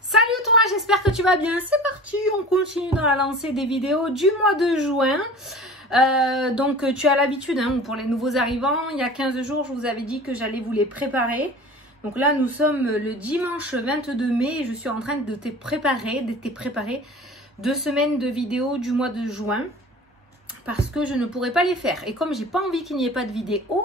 Salut toi, j'espère que tu vas bien. C'est parti, on continue dans la lancée des vidéos du mois de juin. Donc tu as l'habitude, hein, pour les nouveaux arrivants, il y a 15 jours, je vous avais dit que j'allais vous les préparer. Donc là, nous sommes le dimanche 22 mai et je suis en train de te préparer 2 semaines de vidéos du mois de juin. Parce que je ne pourrais pas les faire. Et comme j'ai pas envie qu'il n'y ait pas de vidéo,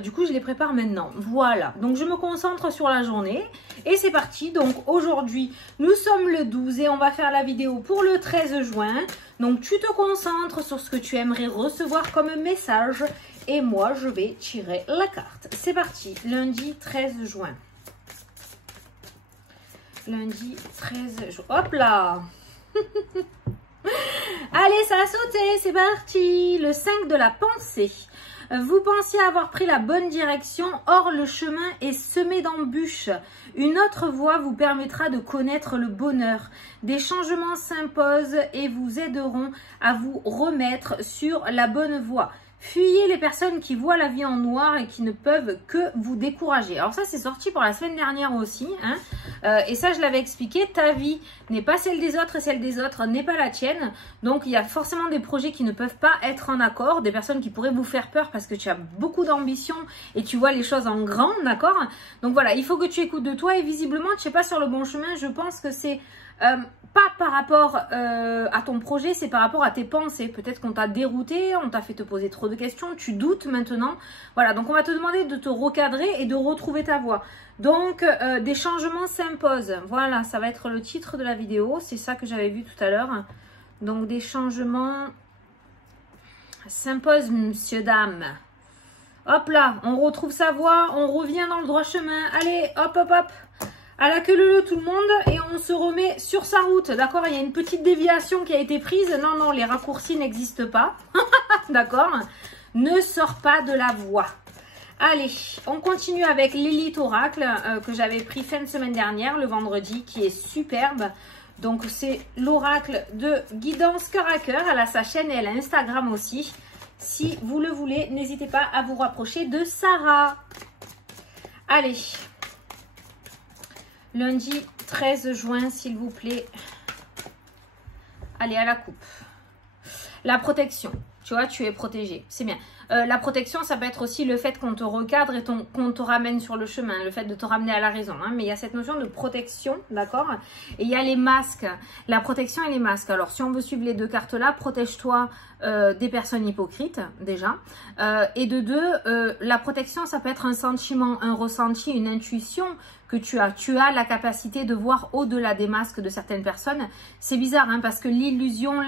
du coup je les prépare maintenant. Voilà, donc je me concentre sur la journée. Et c'est parti, donc aujourd'hui nous sommes le 12 et on va faire la vidéo pour le 13 juin. Donc tu te concentres sur ce que tu aimerais recevoir comme message. Et moi je vais tirer la carte. C'est parti, lundi 13 juin. Lundi 13 juin, hop là. Allez, ça a sauté, c'est parti. Le 5 de la pensée. Vous pensiez avoir pris la bonne direction, or le chemin est semé d'embûches. Une autre voie vous permettra de connaître le bonheur. Des changements s'imposent et vous aideront à vous remettre sur la bonne voie. Fuyez les personnes qui voient la vie en noir et qui ne peuvent que vous décourager. Alors ça, c'est sorti pour la semaine dernière aussi, hein. Et ça, je l'avais expliqué. Ta vie n'est pas celle des autres et celle des autres n'est pas la tienne. Donc, il y a forcément des projets qui ne peuvent pas être en accord. Des personnes qui pourraient vous faire peur parce que tu as beaucoup d'ambition et tu vois les choses en grand, d'accord? Donc voilà, il faut que tu écoutes de toi et visiblement, tu n'es pas sur le bon chemin. Je pense que c'est... pas par rapport à ton projet, c'est par rapport à tes pensées. Peut-être qu'on t'a dérouté, on t'a fait te poser trop de questions, tu doutes maintenant. Voilà, donc on va te demander de te recadrer et de retrouver ta voie. Donc, des changements s'imposent. Voilà, ça va être le titre de la vidéo. C'est ça que j'avais vu tout à l'heure. Donc, des changements s'imposent, monsieur, dame. Hop là, on retrouve sa voie, on revient dans le droit chemin. Allez, hop, hop, hop. À la queue leu tout le monde et on se remet sur sa route, d'accord? Il y a une petite déviation qui a été prise. Non, non, les raccourcis n'existent pas, d'accord? Ne sors pas de la voie. Allez, on continue avec l'élite oracle que j'avais pris fin de semaine dernière, le vendredi, qui est superbe. Donc, c'est l'oracle de guidance cœur à cœur. Elle a sa chaîne et elle a Instagram aussi. Si vous le voulez, n'hésitez pas à vous rapprocher de Sarah. Allez. Lundi 13 juin, s'il vous plaît. Allez, à la coupe. La protection. Tu vois, tu es protégé. C'est bien. La protection, ça peut être aussi le fait qu'on te recadre et qu'on te ramène sur le chemin. Le fait de te ramener à la raison. Hein. Mais il y a cette notion de protection, d'accord? Et il y a les masques. La protection et les masques. Alors, si on veut suivre les deux cartes-là, protège-toi des personnes hypocrites, déjà. Et de deux, la protection, ça peut être un sentiment, un ressenti, une intuition que tu as. Tu as la capacité de voir au-delà des masques de certaines personnes. C'est bizarre, hein, parce que l'illusion,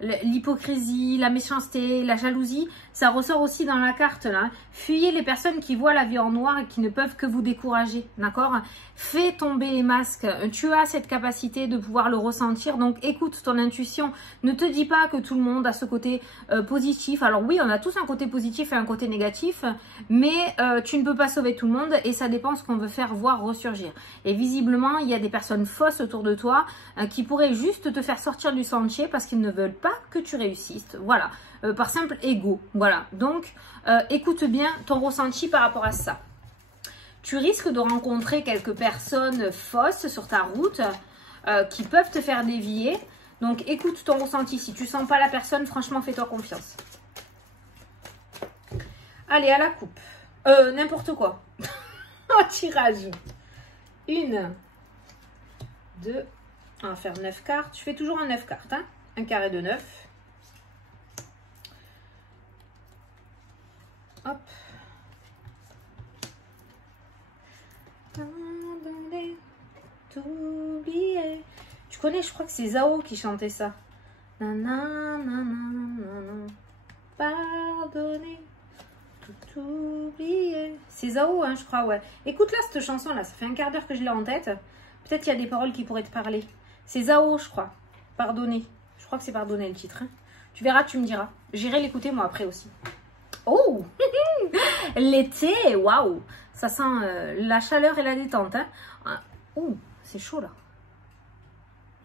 l'hypocrisie, la méchanceté, la jalousie, ça ressort aussi dans la carte, là. Fuyez les personnes qui voient la vie en noir et qui ne peuvent que vous décourager, d'accord? Fais tomber les masques. Tu as cette capacité de pouvoir le ressentir, donc écoute ton intuition. Ne te dis pas que tout le monde a ce côté positif. Alors oui, on a tous un côté positif et un côté négatif, mais tu ne peux pas sauver tout le monde et ça dépend ce qu'on veut faire voir ressurgir. Et visiblement, il y a des personnes fausses autour de toi qui pourraient juste te faire sortir du sentier parce qu'ils ne veulent pas que tu réussisses. Voilà, par simple ego. Voilà, donc écoute bien ton ressenti par rapport à ça. Tu risques de rencontrer quelques personnes fausses sur ta route qui peuvent te faire dévier. Donc, écoute ton ressenti. Si tu sens pas la personne, franchement, fais-toi confiance. Allez, à la coupe. N'importe quoi. Un tirage. 1, 2. On va faire 9 cartes. Je fais toujours un 9 cartes. Hein. Un carré de 9. Hop. Pardonner, t'oublier. Tu connais, je crois que c'est Zao qui chantait ça. Pardonner, tout oublier. C'est Zao, hein, je crois, ouais. Écoute-la, cette chanson-là, ça fait un quart d'heure que je l'ai en tête. Peut-être qu'il y a des paroles qui pourraient te parler. C'est Zao, je crois. Pardonner. Je crois que c'est Pardonner le titre. Hein. Tu verras, tu me diras. J'irai l'écouter moi après aussi. Oh, l'été, waouh, ça sent la chaleur et la détente. Hein. Ouh, c'est chaud là.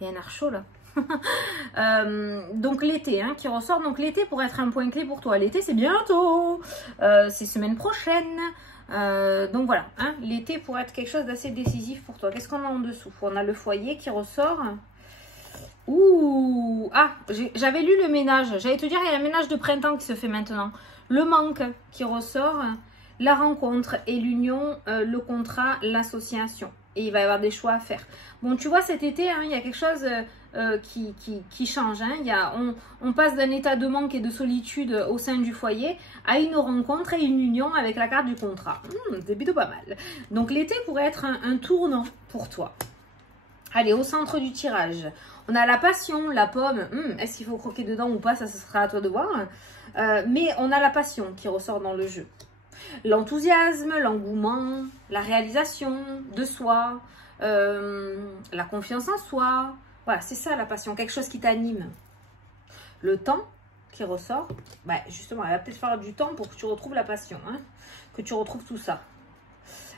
Il y a un air chaud là. Donc l'été hein, qui ressort. Donc l'été pourrait être un point clé pour toi. L'été c'est bientôt. C'est semaine prochaine. Donc voilà. Hein, l'été pourrait être quelque chose d'assez décisif pour toi. Qu'est-ce qu'on a en dessous? On a le foyer qui ressort. Ouh. Ah, j'avais lu le ménage. J'allais te dire, il y a un ménage de printemps qui se fait maintenant. Le manque qui ressort. La rencontre et l'union, le contrat, l'association. Et il va y avoir des choix à faire. Bon, tu vois, cet été, hein, il y a quelque chose qui change. Hein. On passe d'un état de manque et de solitude au sein du foyer à une rencontre et une union avec la carte du contrat. C'est plutôt pas mal. Donc, l'été pourrait être un tournant pour toi. Allez, au centre du tirage, on a la passion, la pomme. Est-ce qu'il faut croquer dedans ou pas? Ça, ce sera à toi de voir. Mais on a la passion qui ressort dans le jeu. L'enthousiasme, l'engouement, la réalisation de soi, la confiance en soi. Voilà, c'est ça la passion, quelque chose qui t'anime. Le temps qui ressort, bah, justement, il va peut-être falloir du temps pour que tu retrouves la passion, hein, que tu retrouves tout ça.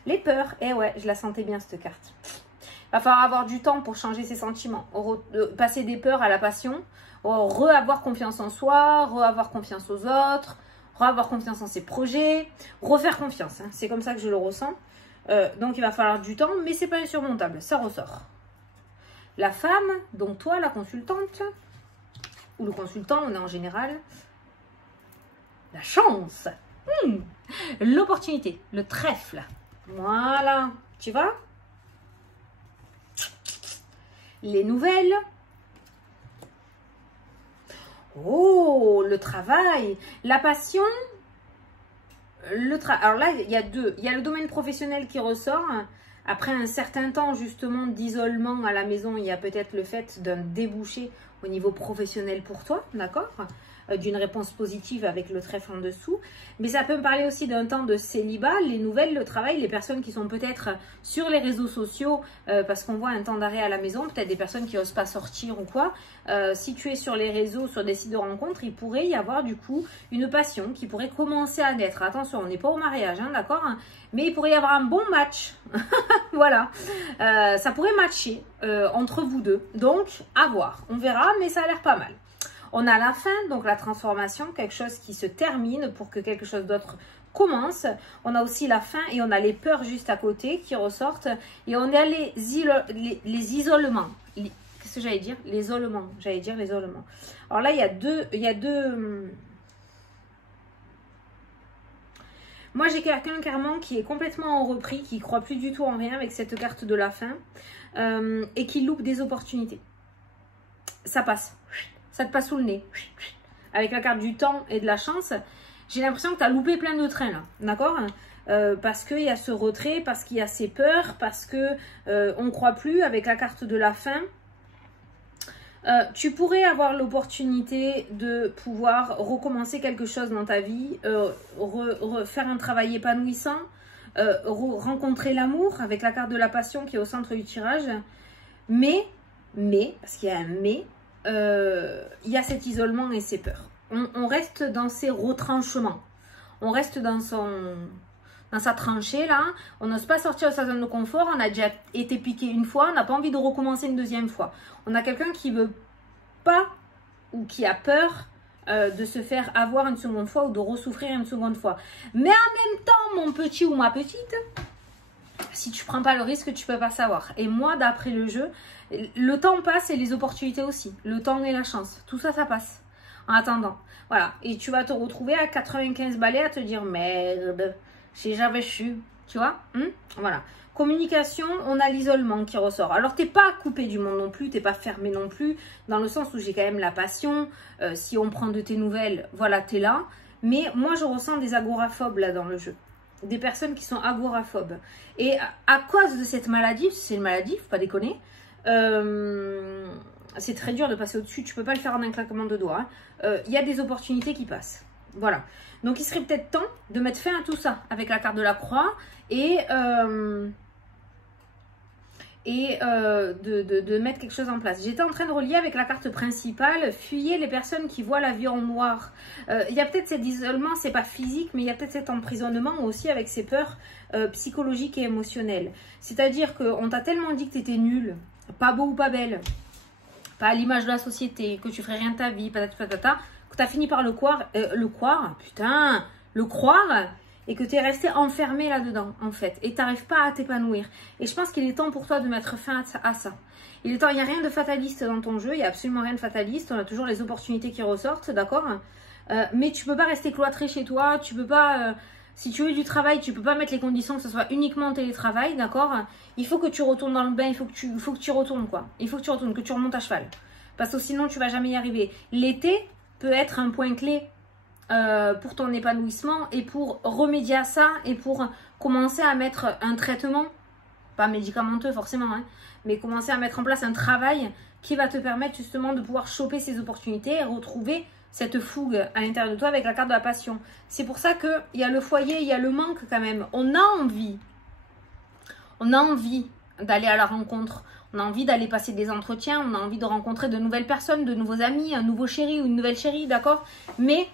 Les peurs, eh ouais, je la sentais bien cette carte. Il va falloir avoir du temps pour changer ses sentiments, passer des peurs à la passion, re-avoir confiance en soi, re-avoir confiance aux autres, avoir confiance en ses projets, refaire confiance. Hein. C'est comme ça que je le ressens. Donc, il va falloir du temps, mais c'est pas insurmontable. Ça ressort. La femme, donc toi, la consultante, ou le consultant, on est en général. La chance. L'opportunité, le trèfle. Voilà. Tu vois? Les nouvelles. Oh, le travail, la passion, alors là, il y a deux. Il y a le domaine professionnel qui ressort. Après un certain temps, justement, d'isolement à la maison, il y a peut-être le fait d'un débouché au niveau professionnel pour toi, d'accord? D'une réponse positive avec le trèfle en dessous. Mais ça peut me parler aussi d'un temps de célibat, les nouvelles, le travail, les personnes qui sont peut-être sur les réseaux sociaux parce qu'on voit un temps d'arrêt à la maison, peut-être des personnes qui n'osent pas sortir ou quoi. Si tu es sur les réseaux, sur des sites de rencontres, il pourrait y avoir du coup une passion qui pourrait commencer à naître. Attention, on n'est pas au mariage, hein, d'accord? Mais il pourrait y avoir un bon match. Voilà. Ça pourrait matcher entre vous deux. Donc, à voir. On verra, mais ça a l'air pas mal. On a la fin, donc la transformation, quelque chose qui se termine pour que quelque chose d'autre commence. On a aussi la fin et on a les peurs juste à côté qui ressortent. Et on a les isolements. Qu'est-ce que j'allais dire? L'isolement. J'allais dire l'isolement. Alors là, il y a deux... Moi, j'ai quelqu'un carrément qui est complètement en repris, qui ne croit plus du tout en rien avec cette carte de la fin et qui loupe des opportunités. Ça passe. Ça te passe sous le nez. Avec la carte du temps et de la chance, j'ai l'impression que tu as loupé plein de trains là, d'accord? Parce qu'il y a ce retrait, parce qu'il y a ces peurs, parce que on ne croit plus avec la carte de la fin. Tu pourrais avoir l'opportunité de pouvoir recommencer quelque chose dans ta vie, faire un travail épanouissant, rencontrer l'amour avec la carte de la passion qui est au centre du tirage. Mais, parce qu'il y a un mais, il y a cet isolement et ces peurs. On reste dans ces retranchements. On reste dans sa tranchée là. On n'ose pas sortir de sa zone de confort. On a déjà été piqué une fois. On n'a pas envie de recommencer une deuxième fois. On a quelqu'un qui veut pas ou qui a peur de se faire avoir une seconde fois ou de ressouffrir une seconde fois. Mais en même temps, mon petit ou ma petite, si tu prends pas le risque, tu peux pas savoir. Et moi, d'après le jeu, le temps passe et les opportunités aussi. Le temps et la chance. Tout ça, ça passe. En attendant. Voilà. Et tu vas te retrouver à 95 balais à te dire merde, si j'avais su. Tu vois? Voilà. Communication, on a l'isolement qui ressort. Alors, t'es pas coupé du monde non plus, t'es pas fermé non plus, dans le sens où j'ai quand même la passion. Si on prend de tes nouvelles, voilà, t'es là. Mais moi, je ressens des agoraphobes là dans le jeu. Des personnes qui sont agoraphobes. Et à cause de cette maladie, c'est une maladie, faut pas déconner, c'est très dur de passer au-dessus, tu peux pas le faire en un claquement de doigts. Il y a des opportunités qui passent. Voilà. Donc, il serait peut-être temps de mettre fin à tout ça avec la carte de la croix et de mettre quelque chose en place. J'étais en train de relier avec la carte principale, fuyez les personnes qui voient la vie en noir. Il y a peut-être cet isolement, c'est pas physique, mais il y a peut-être cet emprisonnement aussi avec ces peurs psychologiques et émotionnelles. C'est-à-dire qu'on t'a tellement dit que tu étais nulle, pas beau ou pas belle, pas à l'image de la société, que tu ferais rien de ta vie, patati patata, que tu as fini par le croire, et que tu es resté enfermé là-dedans, en fait, et tu n'arrives pas à t'épanouir. Et je pense qu'il est temps pour toi de mettre fin à ça. Il est temps, il n'y a rien de fataliste dans ton jeu, il n'y a absolument rien de fataliste, on a toujours les opportunités qui ressortent, d'accord, mais tu peux pas rester cloîtré chez toi, tu peux pas... si tu veux du travail, tu peux pas mettre les conditions que ce soit uniquement en télétravail, d'accord? Il faut que tu retournes dans le bain, il faut que tu retournes, quoi. Il faut que tu retournes, que tu remontes à cheval. Parce que sinon, tu vas jamais y arriver. L'été peut être un point clé pour ton épanouissement et pour remédier à ça et pour commencer à mettre un traitement, pas médicamenteux forcément, hein, mais commencer à mettre en place un travail qui va te permettre justement de pouvoir choper ces opportunités et retrouver cette fougue à l'intérieur de toi avec la carte de la passion. C'est pour ça qu'il y a le foyer, il y a le manque quand même. On a envie d'aller à la rencontre. On a envie d'aller passer des entretiens. On a envie de rencontrer de nouvelles personnes, de nouveaux amis, un nouveau chéri ou une nouvelle chérie, d'accord? Mais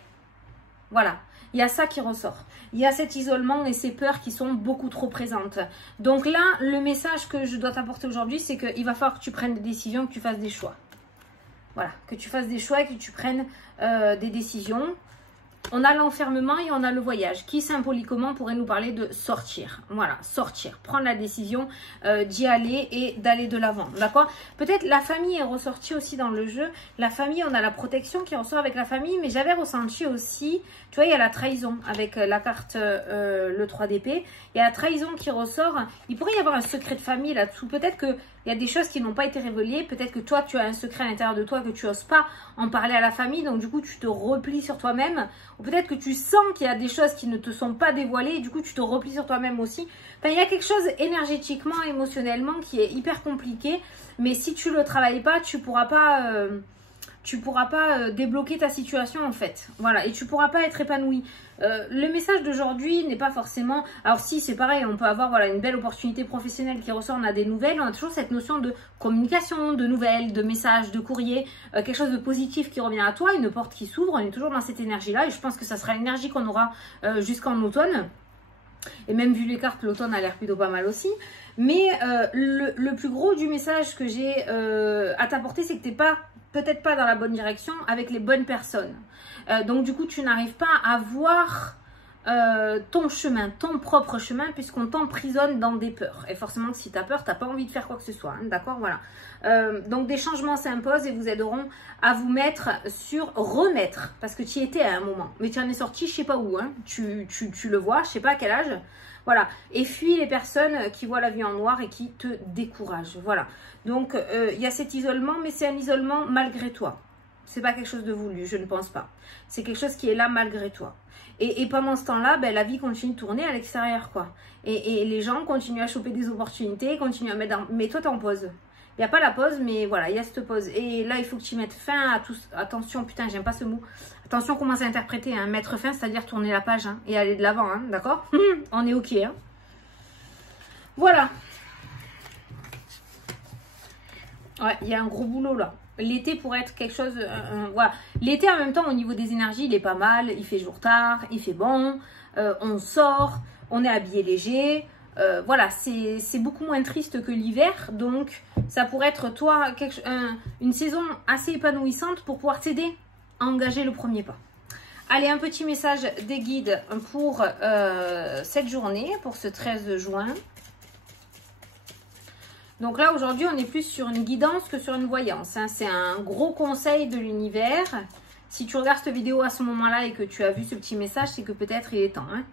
voilà, il y a ça qui ressort. Il y a cet isolement et ces peurs qui sont beaucoup trop présentes. Donc là, le message que je dois t'apporter aujourd'hui, c'est qu'il va falloir que tu prennes des décisions, que tu fasses des choix. Voilà, que tu fasses des choix et que tu prennes des décisions. On a l'enfermement et on a le voyage. Qui symboliquement pourrait nous parler de sortir. Voilà, sortir. Prendre la décision d'y aller et d'aller de l'avant. D'accord? Peut-être la famille est ressortie aussi dans le jeu. La famille, on a la protection qui ressort avec la famille. Mais j'avais ressenti aussi, tu vois, il y a la trahison avec la carte le 3 d'épée. Il y a la trahison qui ressort. Il pourrait y avoir un secret de famille là-dessous. Peut-être que il y a des choses qui n'ont pas été révélées. Peut-être que toi, tu as un secret à l'intérieur de toi que tu n'oses pas en parler à la famille. Donc, du coup, tu te replies sur toi-même. Ou peut-être que tu sens qu'il y a des choses qui ne te sont pas dévoilées. Et du coup, tu te replies sur toi-même aussi. Enfin, il y a quelque chose énergétiquement, émotionnellement qui est hyper compliqué. Mais si tu ne le travailles pas, tu ne pourras pas débloquer ta situation en fait. Voilà, et tu ne pourras pas être épanoui. Le message d'aujourd'hui n'est pas forcément... Alors si, c'est pareil, on peut avoir voilà, une belle opportunité professionnelle qui ressort, on a des nouvelles, on a toujours cette notion de communication, de nouvelles, de messages, de courrier, quelque chose de positif qui revient à toi, une porte qui s'ouvre, on est toujours dans cette énergie-là et je pense que ça sera l'énergie qu'on aura jusqu'en automne. Et même vu les cartes, l'automne a l'air plutôt pas mal aussi. Mais le plus gros du message que j'ai à t'apporter, c'est que tu n'es pas... peut-être pas dans la bonne direction avec les bonnes personnes. Donc du coup, tu n'arrives pas à voir ton chemin, ton propre chemin, puisqu'on t'emprisonne dans des peurs. Et forcément, si tu as peur, tu n'as pas envie de faire quoi que ce soit. Hein, d'accord, voilà. Donc des changements s'imposent et vous aideront à vous mettre sur remettre, parce que tu y étais à un moment. Mais tu en es sorti, je sais pas où. Hein, tu le vois, je sais pas à quel âge. Voilà, et fuis les personnes qui voient la vie en noir et qui te découragent. Voilà, donc il y a cet isolement, mais c'est un isolement malgré toi. C'est pas quelque chose de voulu, je ne pense pas. C'est quelque chose qui est là malgré toi. Et pendant ce temps-là, ben, la vie continue de tourner à l'extérieur, quoi. Et les gens continuent à choper des opportunités, continuent à mettre... Mais toi, t'es en pause. Il n'y a pas la pause, mais voilà, il y a cette pause. Et là, il faut que tu mettes fin à tout... Attention, putain, j'aime pas ce mot. Attention, commence à interpréter. Hein. Mettre fin, c'est-à-dire tourner la page hein, et aller de l'avant, hein, d'accord? On est OK. Hein. Voilà. Ouais, il y a un gros boulot là. L'été pourrait être quelque chose... voilà. L'été, en même temps, au niveau des énergies, il est pas mal. Il fait jour tard, il fait bon. On sort, on est habillé léger. Voilà, c'est beaucoup moins triste que l'hiver. Donc, ça pourrait être, toi, une saison assez épanouissante pour pouvoir t'aider à engager le premier pas. Allez, un petit message des guides pour cette journée, pour ce 13 juin. Donc là, aujourd'hui, on est plus sur une guidance que sur une voyance. Hein. C'est un gros conseil de l'univers. Si tu regardes cette vidéo à ce moment-là et que tu as vu ce petit message, c'est que peut-être il est temps. Hein.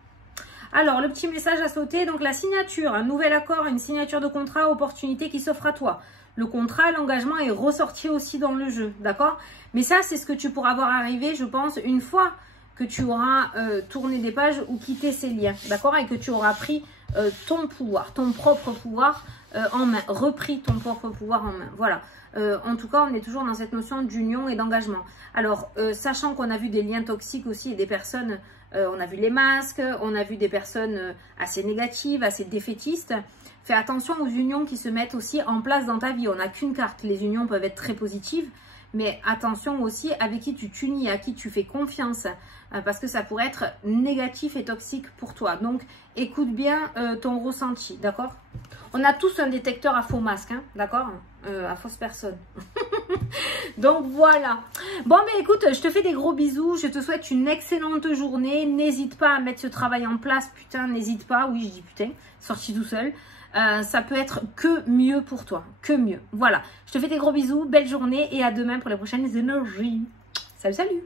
Alors, le petit message à sauter, donc la signature, un nouvel accord, une signature de contrat, opportunité qui s'offre à toi. Le contrat, l'engagement est ressorti aussi dans le jeu, d'accord? Mais ça, c'est ce que tu pourras voir arriver, je pense, une fois que tu auras tourné des pages ou quitté ces liens, d'accord? Et que tu auras pris ton pouvoir, ton propre pouvoir en main, repris ton propre pouvoir en main, voilà. En tout cas, on est toujours dans cette notion d'union et d'engagement. Alors, sachant qu'on a vu des liens toxiques aussi et des personnes, on a vu les masques, on a vu des personnes assez négatives, assez défaitistes. Fais attention aux unions qui se mettent aussi en place dans ta vie. On n'a qu'une carte. Les unions peuvent être très positives, mais attention aussi avec qui tu t'unis, à qui tu fais confiance, parce que ça pourrait être négatif et toxique pour toi. Donc, écoute bien ton ressenti, d'accord? On a tous un détecteur à faux masques, hein, d'accord? À fausses personnes. Donc voilà. Bon, mais écoute, je te fais des gros bisous. Je te souhaite une excellente journée. N'hésite pas à mettre ce travail en place. Putain, n'hésite pas. Oui, je dis putain, sorti tout seul. Ça peut être que mieux pour toi. Que mieux. Voilà. Je te fais des gros bisous. Belle journée et à demain pour les prochaines énergies. Salut, salut.